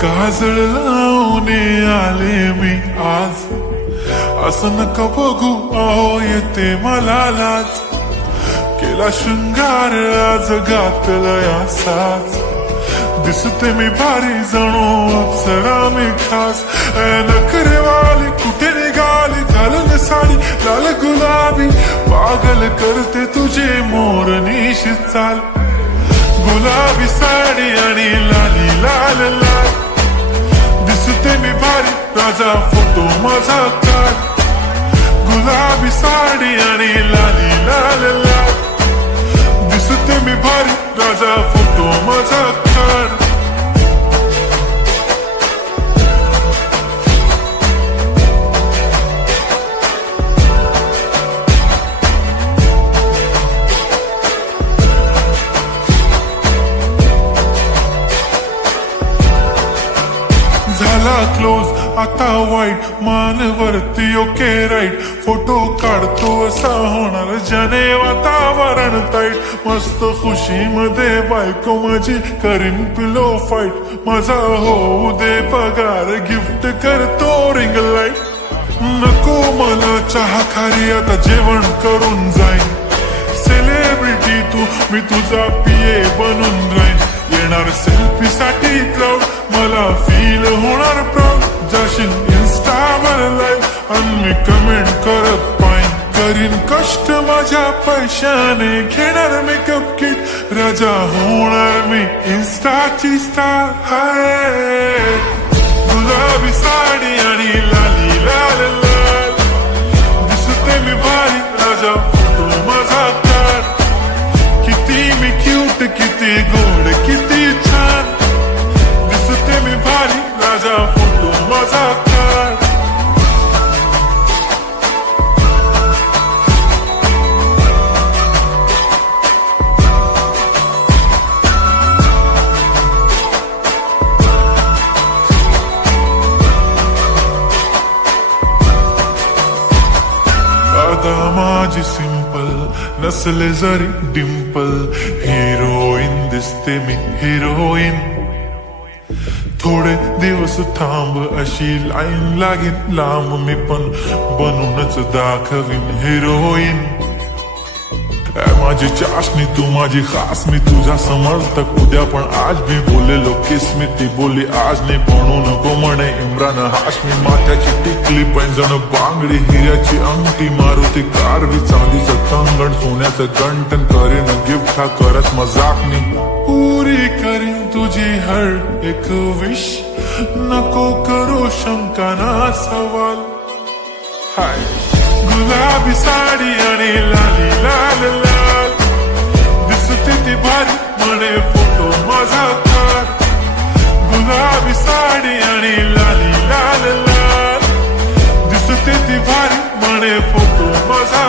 काजळ लावून आले मी आज, असं नका बघू अहो येते मला लाज. केला शृंगार आज घातलाय असाच, दिसते मी भारी जणू अप्सरा मी खास. नखरेवाली कुठे निघाली घालून साडी लाल गुलाबी, पागल करते तुझे मोरनीशी चाल. गुलाबी साडी आणि लाली लाल लाल, दिसते मी भारी राजा फोटो माझा काढ. गुलाबी साडी आणि लाली लाल लाल, दिसते मी भारी राजा फोटो माझा काढ. झाला क्लोज आता वाईट, मानवरती ओके राईट. फोटो काढतो असा होणार ज्याने वातावरण ताईट. मस्त खुशी मध्ये बायको माझी करीन पिलो फाईट. माझा होऊ दे पगार गिफ्ट करतो रिंग लाईट. नको मला चहा खारी आता जेवण करून जाईन. सेलिब्रिटी तू मी तुझा पिये बनून राहीन. येणार सेल्फी साठी क्राऊड मला फील होणार प्राऊड. जाशील इन्स्टावर लाईव्ह आणि मी कमेंट करत पाईन. करीन कष्ट माझ्या पैशाने घेणार मेकअप किट. राजा होणार मी इन्स्टाची स्टार. हाय गुलाबी साडी आणि लाली लाल लाल, दिसते मी भारी राजा फोटो माझा काढ. किती मी क्यूट किती गोड किती छान, दिसते मी भारी राजा फोटो माझा काढ. आता माझी सिंपल नसले जरी डिंपल, हिरोईन दिसते मी हिरोईन. थोडे दिवस थांब अशी लाईन लागेल लांब, मी पण बनूनच दाखवीन हिरोईन. माझी चाशनी तू माझी खास, मी तुझा समर्थक उद्या पण आज मी बोलेलो किस्मी. ती बोली आज नाही बनू नको म्हणे इम्रान हाशमी. माथ्याची टिकली पैंजण बांगडी हिऱ्याची अंगठी, मारुती कारवी चांदीचं कंगण सोन्याचं गंटन. करीन गिफ्ट हा करत मजाकनी, पुरी करीन तुझी हर एक विश. नको करू शंका ना सवाल. हाय गुलाबी साडी आणि लाली लाल लाल, दिसते ती भारी म्हणे फोटो माझा काढ. गुलाबी साडी आणि लाली लाल लाल, दिसते ती भारी म्हणे फोटो माझा.